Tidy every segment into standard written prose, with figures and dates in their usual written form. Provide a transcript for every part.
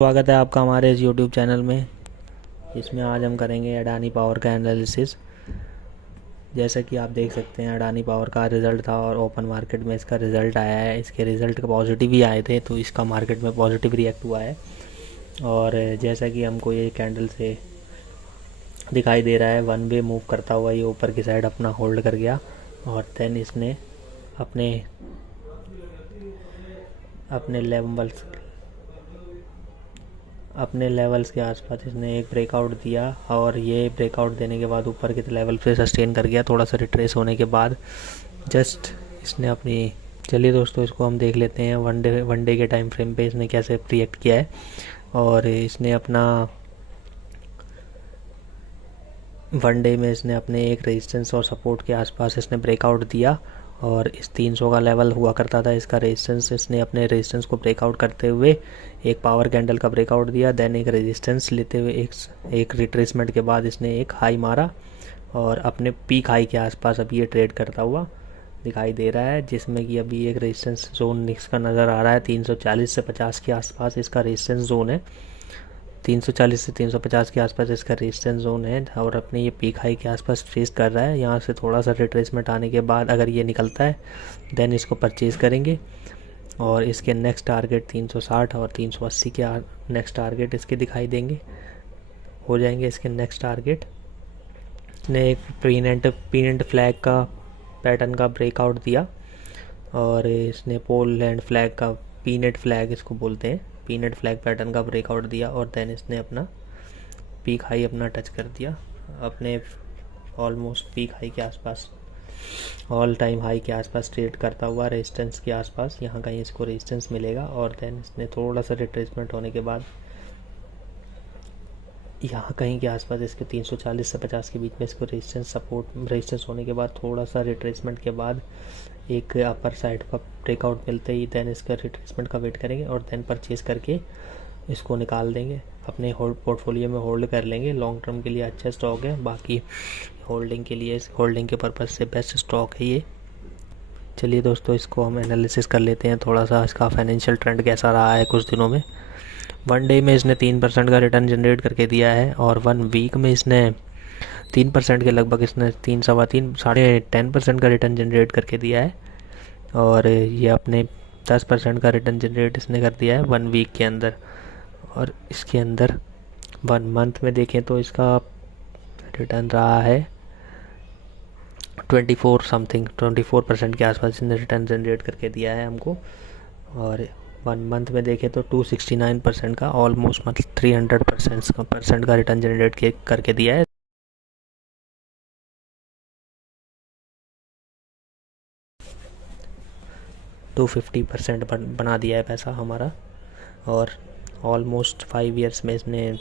स्वागत है आपका हमारे इस YouTube चैनल में। इसमें आज हम करेंगे अडानी पावर का एनालिसिस। जैसा कि आप देख सकते हैं, अडानी पावर का रिज़ल्ट था और ओपन मार्केट में इसका रिज़ल्ट आया है। इसके रिज़ल्ट पॉजिटिव ही आए थे, तो इसका मार्केट में पॉजिटिव रिएक्ट हुआ है। और जैसा कि हमको ये कैंडल से दिखाई दे रहा है, वन वे मूव करता हुआ ये ऊपर की साइड अपना होल्ड कर गया और देन इसने अपने अपने लेवल्स अपने लेवल्स के आसपास इसने एक ब्रेकआउट दिया और ये ब्रेकआउट देने के बाद ऊपर के लेवल पे सस्टेन कर गया। थोड़ा सा रिट्रेस होने के बाद जस्ट इसने अपनी चलिए दोस्तों, इसको हम देख लेते हैं वन डे के टाइम फ्रेम पे इसने कैसे रिएक्ट किया है। और इसने अपना वन डे में इसने अपने एक रेजिस्टेंस और सपोर्ट के आसपास इसने ब्रेकआउट दिया और इस 300 का लेवल हुआ करता था इसका रेजिस्टेंस। इसने अपने रेजिस्टेंस को ब्रेकआउट करते हुए एक पावर कैंडल का ब्रेकआउट दिया, देन एक रेजिस्टेंस लेते हुए एक रिट्रेसमेंट के बाद इसने एक हाई मारा और अपने पीक हाई के आसपास अभी ये ट्रेड करता हुआ दिखाई दे रहा है, जिसमें कि अभी एक रेजिस्टेंस जोन इसका नज़र आ रहा है। 340 से 50 के आसपास इसका रेजिस्टेंस जोन है। 340 से 350 के आसपास इसका रेजिस्टेंस जोन है और अपने ये पीक हाई के आसपास ट्रेस कर रहा है। यहाँ से थोड़ा सा रिट्रेसमेंट आने के बाद अगर ये निकलता है देन इसको परचेज करेंगे और इसके नेक्स्ट टारगेट 360 और 380 के नेक्स्ट टारगेट इसके दिखाई देंगे, हो जाएंगे इसके नेक्स्ट टारगेट। ने एक पीनेंट फ्लैग का पैटर्न का ब्रेकआउट दिया और इसने पोल एंड फ्लैग का पीनेट फ्लैग इसको बोलते हैं, पीनेट फ्लैग पैटर्न का ब्रेकआउट दिया और देन इसने अपना पीक हाई अपना टच कर दिया अपने ऑलमोस्ट पीक हाई के आसपास, ऑल टाइम हाई के आसपास ट्रेड करता हुआ रेजिस्टेंस के आसपास। यहाँ कहीं इसको रेजिस्टेंस मिलेगा और देन इसने थोड़ा सा रिट्रेसमेंट होने के बाद यहाँ कहीं के आसपास इसके 340 से 50 के बीच में इसको रेजिस्टेंस होने के बाद थोड़ा सा रिट्रेसमेंट के बाद एक अपर साइड का ब्रेकआउट मिलते ही देन इसका रिट्रेसमेंट का वेट करेंगे और देन परचेज करके इसको निकाल देंगे, अपने पोर्टफोलियो में होल्ड कर लेंगे। लॉन्ग टर्म के लिए अच्छा स्टॉक है, बाकी होल्डिंग के लिए होल्डिंग के पर्पज़ से बेस्ट स्टॉक है ये। चलिए दोस्तों, इसको हम एनालिसिस कर लेते हैं थोड़ा सा, इसका फाइनेंशियल ट्रेंड कैसा रहा है कुछ दिनों में। वन डे में इसने 3% का रिटर्न जनरेट करके दिया है और 1 वीक में इसने 3% के लगभग इसने 3.25 का रिटर्न जनरेट करके दिया है और ये अपने 10% का रिटर्न जनरेट इसने कर दिया है 1 वीक के अंदर। और इसके अंदर 1 मंथ में देखें तो इसका रिटर्न रहा है 24% के आसपास इसने रिटर्न जनरेट करके दिया है हमको। और 1 मंथ में देखें तो 269% का ऑलमोस्ट मतलब 300% का रिटर्न जनरेट करके दिया है। 250% बना दिया है पैसा हमारा और ऑलमोस्ट 5 ईयर्स में इसने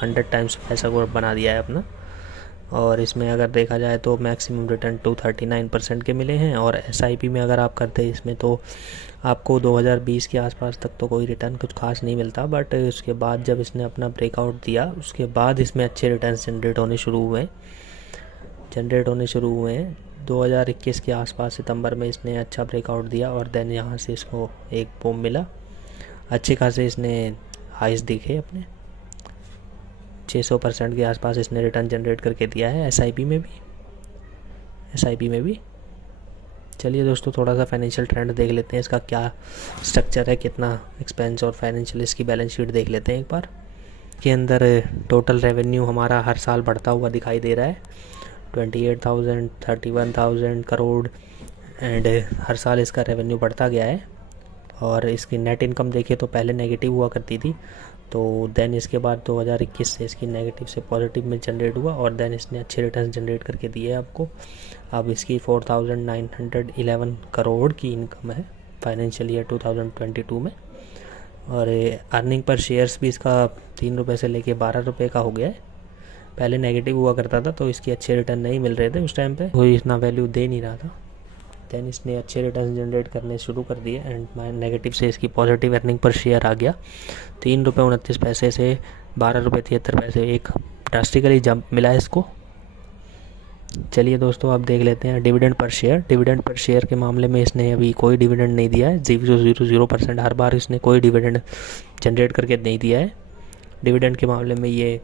100 टाइम्स पैसा को बना दिया है अपना। और इसमें अगर देखा जाए तो मैक्सिमम रिटर्न 239% के मिले हैं और एसआईपी में अगर आप करते हैं इसमें तो आपको 2020 के आसपास तक तो कोई रिटर्न कुछ खास नहीं मिलता, बट उसके बाद जब इसने अपना ब्रेकआउट दिया उसके बाद इसमें अच्छे रिटर्न जनरेट होने शुरू हुए हैं। 2021 के आसपास सितंबर में इसने अच्छा ब्रेकआउट दिया और देन यहाँ से इसको एक बूम मिला, अच्छे खासे इसने हाइस दिखे अपने 600% के आसपास इसने रिटर्न जनरेट करके दिया है एसआईपी में भी। चलिए दोस्तों, थोड़ा सा फाइनेंशियल ट्रेंड देख लेते हैं, इसका क्या स्ट्रक्चर है, कितना एक्सपेंस और फाइनेंशियल इसकी बैलेंस शीट देख लेते हैं एक बार। के अंदर टोटल रेवेन्यू हमारा हर साल बढ़ता हुआ दिखाई दे रहा है, 28,000 31,000 करोड़ एंड हर साल इसका रेवेन्यू बढ़ता गया है। और इसकी नेट इनकम देखें तो पहले नेगेटिव हुआ करती थी, तो देन इसके बाद 2021 से इसकी नेगेटिव से पॉजिटिव में जनरेट हुआ और देन इसने अच्छे रिटर्न जनरेट करके दिए आपको। अब इसकी 4,911 करोड़ की इनकम है फाइनेंशियल ईयर 2022 में। और अर्निंग पर शेयर्स भी इसका 3 रुपये से लेके 12 रुपये का हो गया है। पहले नेगेटिव हुआ करता था तो इसके अच्छे रिटर्न नहीं मिल रहे थे उस टाइम पे, कोई इतना वैल्यू दे नहीं रहा था। देन इसने अच्छे रिटर्न जनरेट करने शुरू कर दिए एंड नेगेटिव से इसकी पॉजिटिव अर्निंग पर शेयर आ गया। 3 रुपये 29 पैसे से 12 रुपये 73 पैसे, एक ड्रास्टिकली जंप मिला है इसको। चलिए दोस्तों, अब देख लेते हैं dividend per share. Dividend per share के मामले में इसने अभी कोई डिविडेंड नहीं दिया है, 0.00%। हर बार इसने कोई डिविडेंड जनरेट करके नहीं दिया है। डिविडेंड के मामले में ये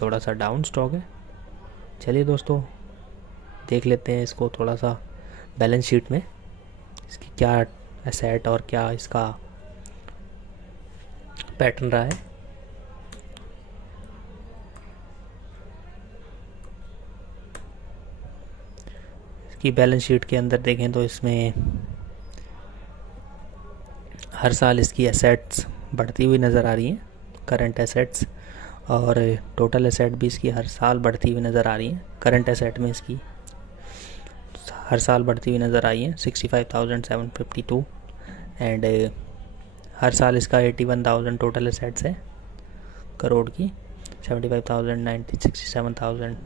थोड़ा सा डाउन स्टॉक है। चलिए दोस्तों, देख लेते हैं इसको थोड़ा सा बैलेंस शीट में, इसकी क्या एसेट और क्या इसका पैटर्न रहा है। इसकी बैलेंस शीट के अंदर देखें तो इसमें हर साल इसकी एसेट्स बढ़ती हुई नज़र आ रही हैं, करंट एसेट्स, और टोटल एसेट भी इसकी हर साल बढ़ती हुई नज़र आ रही हैं। करंट एसेट में इसकी हर साल बढ़ती हुई नज़र आई है 65,752, एंड हर साल इसका 81,000 टोटल एसेट्स है करोड़ की, 75,000, 67,000।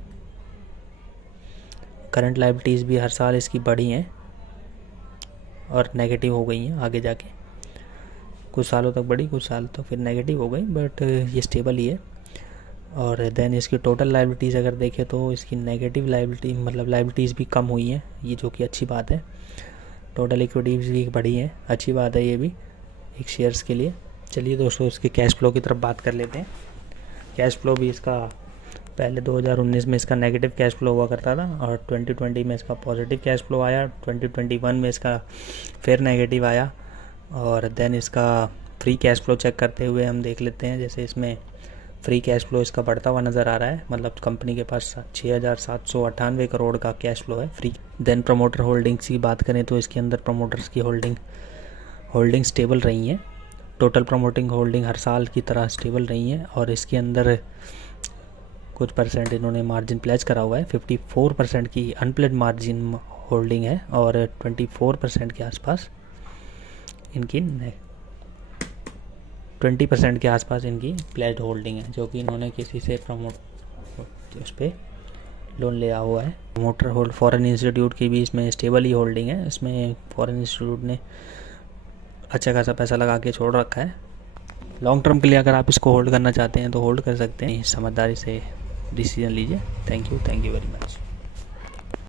करंट लायबिलिटीज़ भी हर साल इसकी बढ़ी हैं और नेगेटिव हो गई हैं आगे जाके, कुछ सालों तक बढ़ी, कुछ साल तो फिर नेगेटिव हो गई, बट ये स्टेबल ही है। और देन इसकी टोटल लायबिलिटीज़ अगर देखें तो इसकी नेगेटिव लायबिलिटी मतलब लायबिलिटीज़ भी कम हुई हैं, ये जो कि अच्छी बात है। टोटल इक्विटीज़ भी बढ़ी हैं, अच्छी बात है ये भी एक शेयर्स के लिए। चलिए दोस्तों, इसके कैश फ्लो की तरफ बात कर लेते हैं। कैश फ्लो भी इसका पहले 2019 में इसका नेगेटिव कैश फ्लो हुआ करता था, और 2020 में इसका पॉजिटिव कैश फ्लो आया, 2021 में इसका फिर नेगेटिव आया। और देन इसका फ्री कैश फ्लो चेक करते हुए हम देख लेते हैं, जैसे इसमें फ्री कैश फ्लो इसका बढ़ता हुआ नज़र आ रहा है, मतलब कंपनी के पास 6,798 करोड़ का कैश फ्लो है फ्री। देन प्रमोटर होल्डिंग्स की बात करें तो इसके अंदर प्रमोटर्स की होल्डिंग स्टेबल रही हैं। टोटल प्रमोटिंग होल्डिंग हर साल की तरह स्टेबल रही हैं, और इसके अंदर कुछ परसेंट इन्होंने मार्जिन प्लेज करा हुआ है। 54% की अनप्लेड मार्जिन होल्डिंग है, और 24% के आसपास इनकी 20% के आसपास इनकी प्लेज्ड होल्डिंग है, जो कि इन्होंने किसी से प्रमोट उस पर लोन लिया हुआ है। प्रमोटर होल्ड फॉरेन इंस्टीट्यूट की भी इसमें स्टेबल ही होल्डिंग है। इसमें फॉरेन इंस्टीट्यूट ने अच्छा खासा पैसा लगा के छोड़ रखा है। लॉन्ग टर्म के लिए अगर आप इसको होल्ड करना चाहते हैं तो होल्ड कर सकते हैं, समझदारी से डिसीजन लीजिए। Thank you very much.